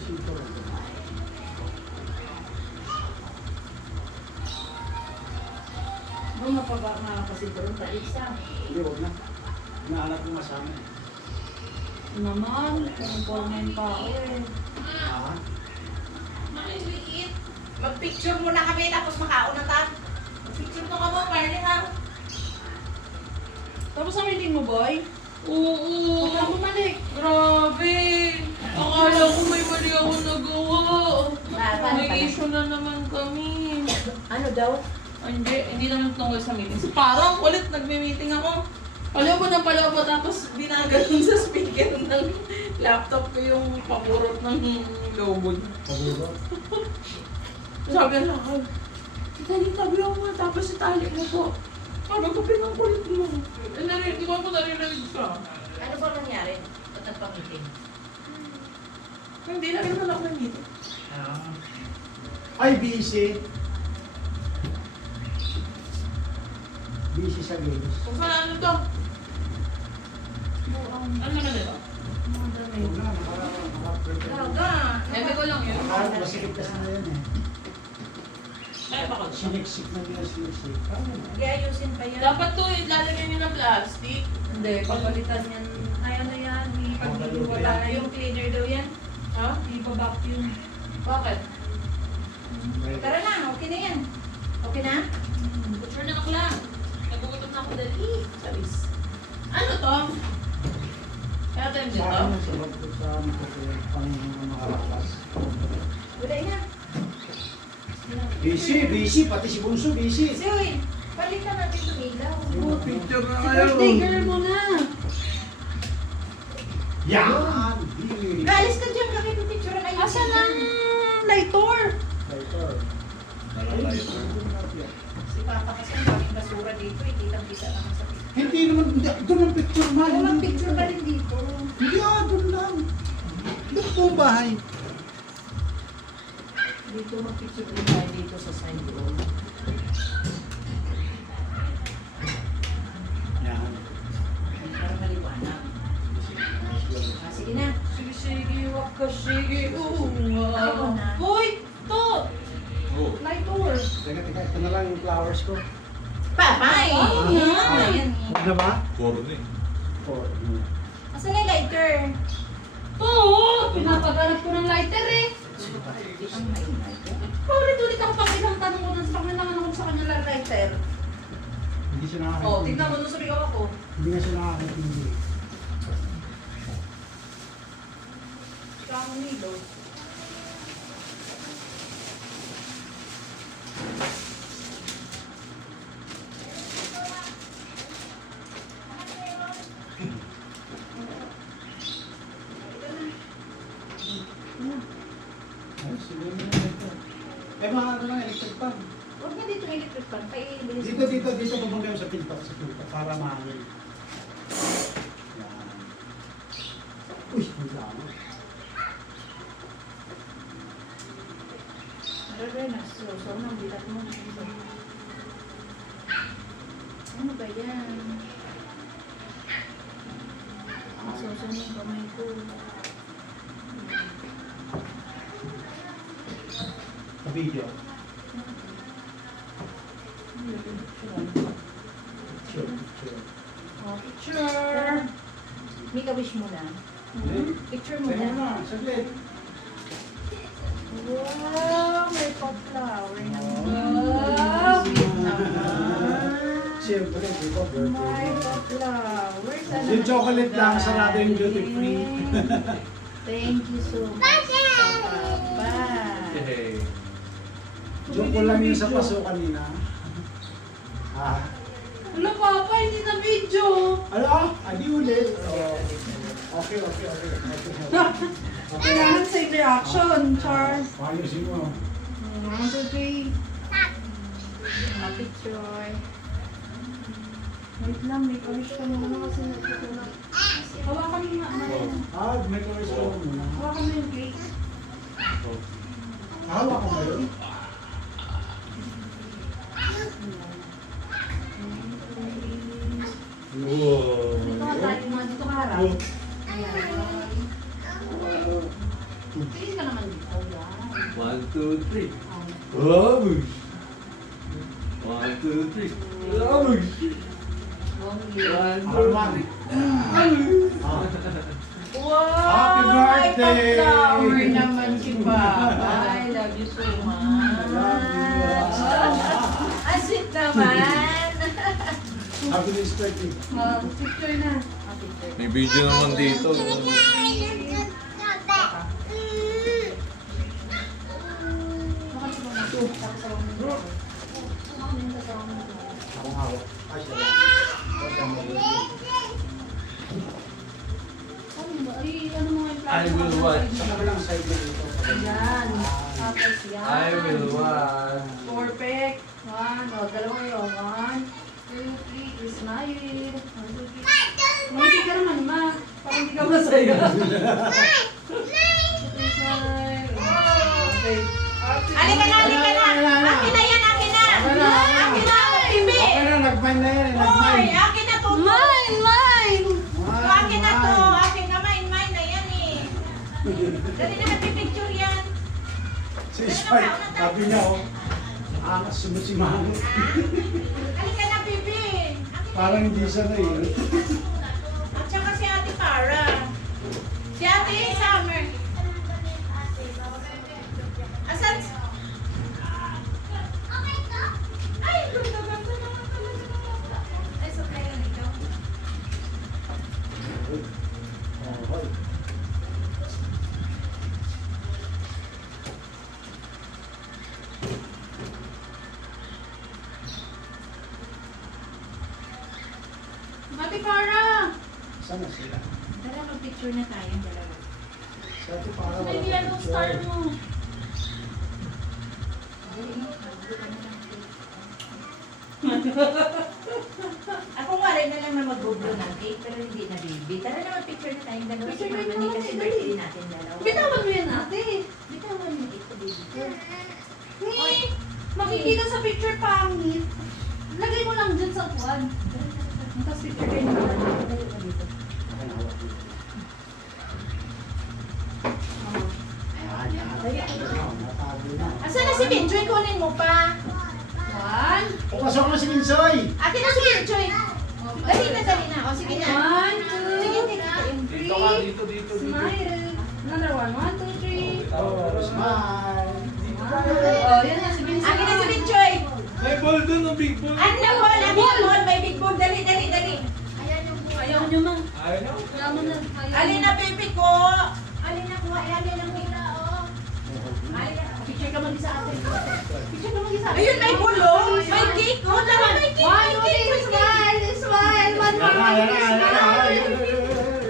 sito. Doon mapapakasinto rin tayo isa. Hindi, huwag na. Inaanak ko masama eh. Naman, conforme pa ako eh. Ah? Makiliit. Mag-picture muna kami tapos makauna ta. Mag-picture to ka mo, Marley ha. Tapos ang meeting mo, boy? Oo. Huwag ka bumalik. Grabe. Akala ko may mali ako nagawa. Paano May pala? issue na naman kami. Ano daw? Hindi naman tungkol sa meeting. So, parang ulit nagme-meeting ako. Palaban na palaban tapos binagalan sa speaker ng laptop ko yung pakurot ng lobo niya. Pagulot. Sabi na ako, tabi ako nga tapos itali mo po. Sabi ko, pinangkulit mo. Di ba ako narinig siya? Ano ba nangyari? Ba't nagpang-meeting? Hindi, lagi naman ako nag-meeting. Ay, busy. Busy sa games. Kung saan ano to? Ano na nito? Huwag na, naka-prepare. Talaga. Eme ko lang yun. Masikip kasi na yan eh. Kaya ba ko? Siniksik na nila, siniksik. Iayusin pa yan. Dapat to, lalagyan nyo ng plastic. Hindi, papalitan yan. Ay, ano yan? Ipag-iwala na yung cleaner daw yan. Ha? Ipa-vacuum. Bakit? Tara na, okay na yan. Okay na? Picture na ako lang. Nagugutom na ako dali. Salis. Ano to? Kaya tayo dito? Sa akin, sa loob ko sa ano ko, pang makarapas. Wala na. Busy, pati si Bunso busy. Si Uy, balikan natin yung ilaw. Picture na Si birthday girl mo na. Yan! Alis ka dyan, kakipipicture na kayo. Asan ang lighter? Lighter. Si Papa kasi ang daming basura dito, kitang-kita naman sa picture. Hindi naman, doon ang picture man. Walang picture pa rin dito. Hindi doon lang. Doon po ang bahay. Dito mag-picture din tayo dito sa side road. Yan. Para maliwanag. Ah, sige na. Sige, sige, wag ka, sige. Ayaw na. Hoy! To! Oh. Lighter. Teka, ito na lang yung flowers ko. Papay! Oh, Yan. Yan. Huwag na ba? Puro na eh. Or, Asan na yung lighter? Oo! Pinapagalap ko ng lighter eh. Ang lighter. Paulit-ulit ako pag ilang tanong ko sa kanya naman ako sa kanya lang lighter. hindi siya nakakintindi. Oh, tignan mo nung sumigaw ako. Hindi nga siya nakakintindi. Kamo nilo. Ay, siguro na ito. Eh, mga ano lang, electric fan. Huwag na dito electric fan. Paibilis Dito, pabanggaw sa pinto, para mahangin. Yan. Uy, ang dami. Renas, so nang bilat mo. Ano ba yan? So yung kamay ko. Sa video. Sure. Oh, picture! Make a wish muna. Picture Sa'yo muna. na, saglit. Wow! May pa-flower na. Wow! Sweet naman. Siyempre, di ba, birthday May mo. pa-flowers. Ano Yung chocolate lang, na- sarado yung duty free. Thank you so much, Papa. Hey. Joke ko lang yung sa paso kanina. Ah. Ano papa, hindi na video. Ano? Adi ulit. Okay. Kailangan same reaction, Char. Ayusin mo. 1, 2, 3. Picture. Wait lang, may wish ka muna kasi natutulog. Hawakan mo nga na yan. May chorus ko muna. Hawakan mo yung cake. Hawa ko ba yun? Wow. Dito ka tayo mga dito ka harap. Ayan. Tingin ka naman dito. Yan. 1, 2, 3. Oh. Abush! 1, 2, 3. Abush! Arman. Ah. Wow! Happy birthday! May pa-flower naman si Papa. I love you so much. Asit naman. Happy birthday. Picture na. May video naman dito. Akong hawak. Ay, siya. Ano mga yung I will watch. Sa kabilang side na dito. Yan. Tapos yan. I will watch. Perfect. One. O, dalawa yun. 1, 2, 3. Smile. 1, 2, 3. Malipit ka naman, ma. Parang hindi ka masaya. Smile. Okay. Halika na, halika na. Akin na yan, akin na. Akin na, baby. Okay na, nag-mine na yan. Hoy, akin na to. Mine! Akin na to. Akin na, mine na yan eh. Dali na, pipicture yan. Si Spike, sabi niya, oh. Angas sumusimangot. Halika na, baby. Akin na. Parang hindi siya na eh. At saka si Ate Para. Si Ate Summer. Asan? Ay, ganda naman talaga. Ay, so kaya nito. Oh, Mati para! Sana sila. Tara, mag-picture na tayong dalawa. Sa ito para wala. May yellow star mo. Ako nga rin na lang na mag-google ng cake, pero hindi na baby. Tara na, mag-picture na tayong dalawa. Picture Picture na na kasi natin, birthday dali. natin dalawa. Bitawan mo yan ate. Bitawan mo ito, baby ko. Ni, makikita sa picture pangit. Lagay mo lang dyan sa upuan. Tapos picture kayo naman. Lagay mo dito. Ayan, hawak dito. Ayan, yan. Ayan, natago na. Asan na si Benjoy? Kunin mo pa. 1, O, pasok na si Minsoy! Akin na si Benjoy. Dali na, dali na. O, sige na. 1, Sige, 2, dito kayo. Dito ka, dito, dito. smile. Another one. 1, 2, 3. Oh, smile! Oh, yan na si Vincent. Akin na si Benjoy. May ball dun, ang big ball. Ano na ball? Ang big ball. May big ball. Dali, dali, dali. Ayaw nyo man. Ayaw na. Ayaw mo na. Alin na, baby ko. Alin na, kuha. Alin na, kita, oh. Alin na. Picture ka mag-isa ate. Picture ka mag-isa. Ayun, may bulong. May cake. Oh, tama, may cake. One, May two, cake. three, smile, smile. One Yan more, na, yan na, yan na. smile. Ayan,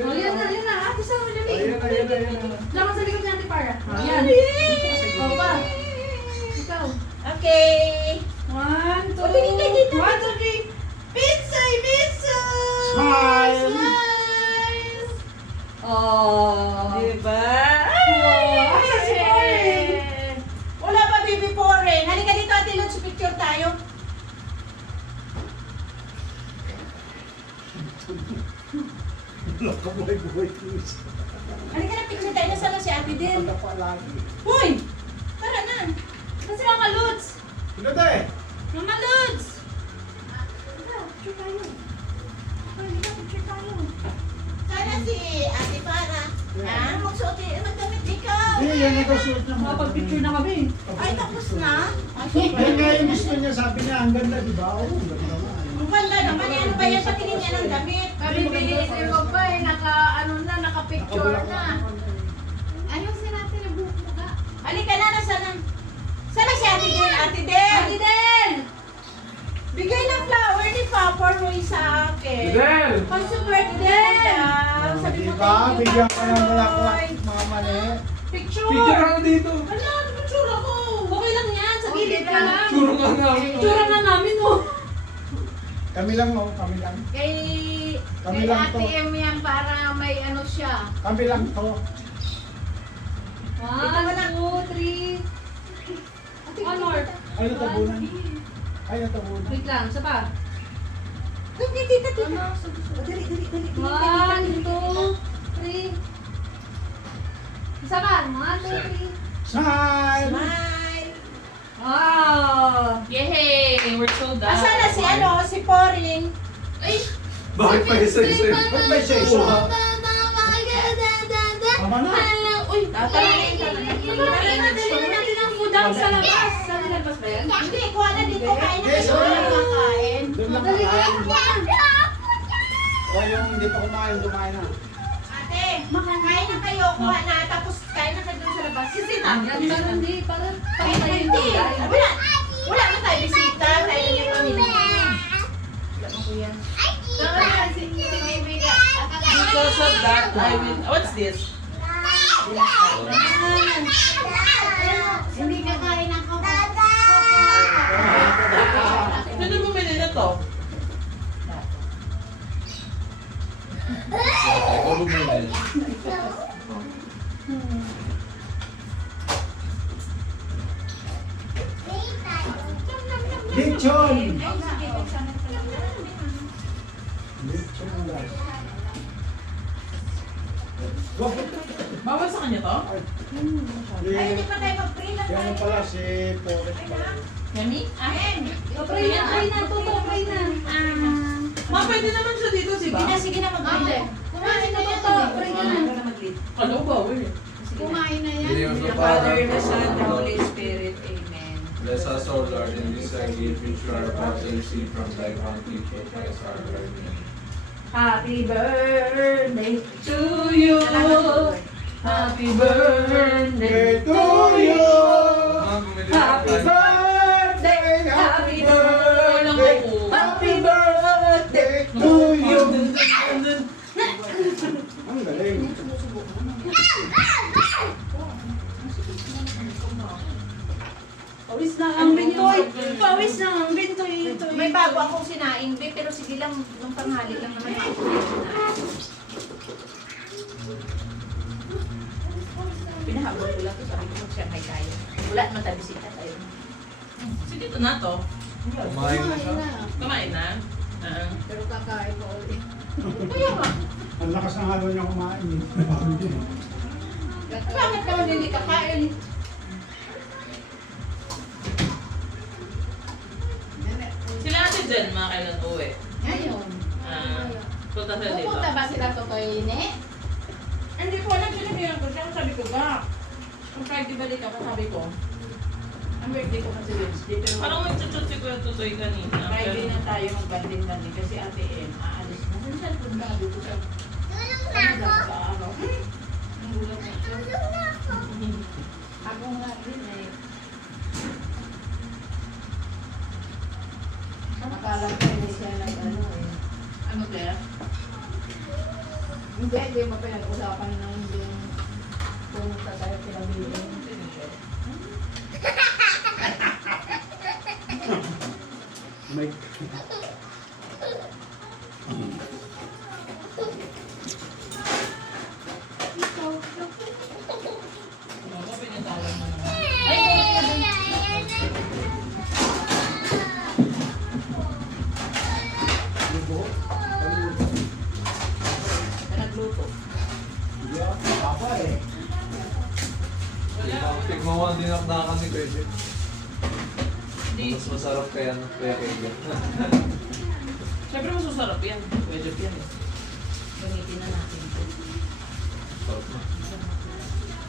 Oh, yan na, yan na. Ate, saan mo dali? ayan na, ayan na, ayan na. Laman sa likod ni Ate Para. Yan. O pa. Ikaw. Okay. 1, 2, O, tingin kayo dito. 1, 2, 3. Pizza, pizza. Smile. Smile. Oh. Diba? Wow. Asa si Pauline? Wala pa, baby Poren. Halika dito, Ate Lods, picture tayo. Wala ka buhay-buhay ko. Halika na, picture tayo. Nasaan na si Ate din? Wala pa lagi. Hoy! Tara na. Kasi Mama Lods. Sino tayo? Mama Lods! Tara, picture tayo. Halika, picture tayo. Sana si Ate Para. Ah, magsuot eh. Magdamit ikaw. Hindi, yan ito suot niya. Makapag-picture na kami. Ay, tapos na. Ay, Yan nga yung gusto niya, sabi niya, ang ganda, di ba? Oo, ang ganda nga. ang ganda naman. Ano ba yan? Patingin niya ng damit. Kami binisip mo pa eh, naka-picture na. Ayusin natin ang buhok mo ka. Halika na, nasaan na? Sana si Ate Del? Ate Del! Ate Del! Bigay ng flower ni Papa Roy sa akin. Del! Pag sa birthday daw. Sabi Di mo, ba? thank you, Bigyan ka Papa ng Roy. bulaklak, mga mali. Picture! Picture ka na dito. Ano? Picture ako. Okay lang yan. Sa gilid ka lang. Suro ka na. Picture na namin oh. Kami lang, no? Kami lang. Kay Kami lang to. ATM yan para may ano siya. Kami lang to. 1, 2, 3. One more. Ay, natabunan. Ay, natabunan. Wait lang, isa pa. Dali, tita, tita. Dali, dali, dali. 1, 2, 3. Isa pa. 1, Smile! Smile! Wow! Yay! We're so done. Asan na si ano? Si Poring? Ay! Bakit pa isa-isa? Ba't may isa-isa? Tama na. Uy! Tatalangin ka na. Dali natin ang food out sa labas. Sa labas ba yan? Hindi, kuha na dito. Kain na Yes, dito. okay. Kakain. Doon lang Dali kakain. na. O yung hindi pa kumain na. Ate, kain na kayo. Kuha na. Tapos kain na kayo doon sa labas. Kasi Hindi, parang kain na hindi. Wala na tayo bisita. Tayo na yung pamilya. Wala mo ko yan. Si Baby ka. because of that, I will... What's this? Hindi ka kain ako. Sino bumili na to? Ako bumili. Lechon! Ay, sige. Lechon guys. Wah! Bawal sa kanya to? Ay, hindi pa tayo mag-pray na tayo. Yan pala si Porek Ay, pala. na. Yummy? Ahem. Pray na, pray na. Pray na. Ma, pwede naman siya dito, di ba? Sige na, mag-pray. Kumain na yan. Pray na. Kalo, bawal eh. Kumain na yan. In the name of the The Father, Father, the Son, the Holy Spirit. Amen. bless us, O Lord, in this thy gift which we are about to receive from thy bounty for Christ our Lord. Amen. Happy birthday To you. Happy birthday to you! Ma'am, bumili Happy na tayo. birthday! Happy birthday! Happy birthday to you! Ang galing. Pawis na ang bintoy! Pawis na ang bintoy! May bago akong sinaing, be, pero sige lang, nung tanghali lang naman ako sinaing. Pinahabol ko lang, sabi ko mag-Shanghai tayo. Wala naman tayo bisita tayo. Sige, ito na to. Kumain na siya. Kumain na. Ah. Pero kakain ko ulit. Ang lakas ng halo niya kumain. Bakit naman hindi kakain? Sila ate Jen, mga kailan uwi. Ngayon. Ah, punta sila dito. Pupunta ba sila Totoy ne? Hindi ko alam, sinabihan ko siya. Sabi ko ba? Kung Friday balik ako, sabi ko. Ang birthday ko kasi Wednesday, pero Parang nagchuchot si Kuya Tutoy kanina. Friday na tayo mag-banding-banding kasi Ate M, aalis na. Ano siya punta dito sa... Ano daw sa araw? Ang gulat na siya. Ako nga rin eh. Akala ko hindi siya nag-ano eh. Ano kaya? Hindi mo pinag-usapan ng hindi pumunta tayo pinag-iling. May... Ako, pinatalan mo naman. Lubo? Na nagluto. Hindi ako. Papa eh. Wala. Tignan mo ang dinakdakan ni Kuya Jeff. Hindi. Mas masarap kaya ng Kuya Jeff. Siyempre masusarap yan. Medyo yan eh. Gamitin na natin ito. Sarap na.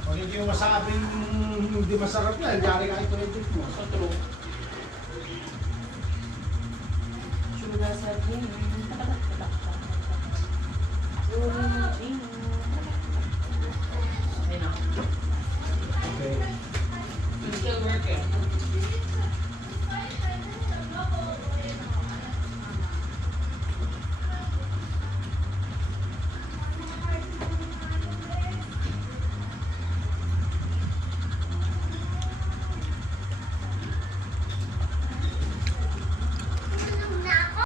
Pag hindi mo masabing hindi masarap yan, yari ka ito edit mo. Sa true. Chula sa atin.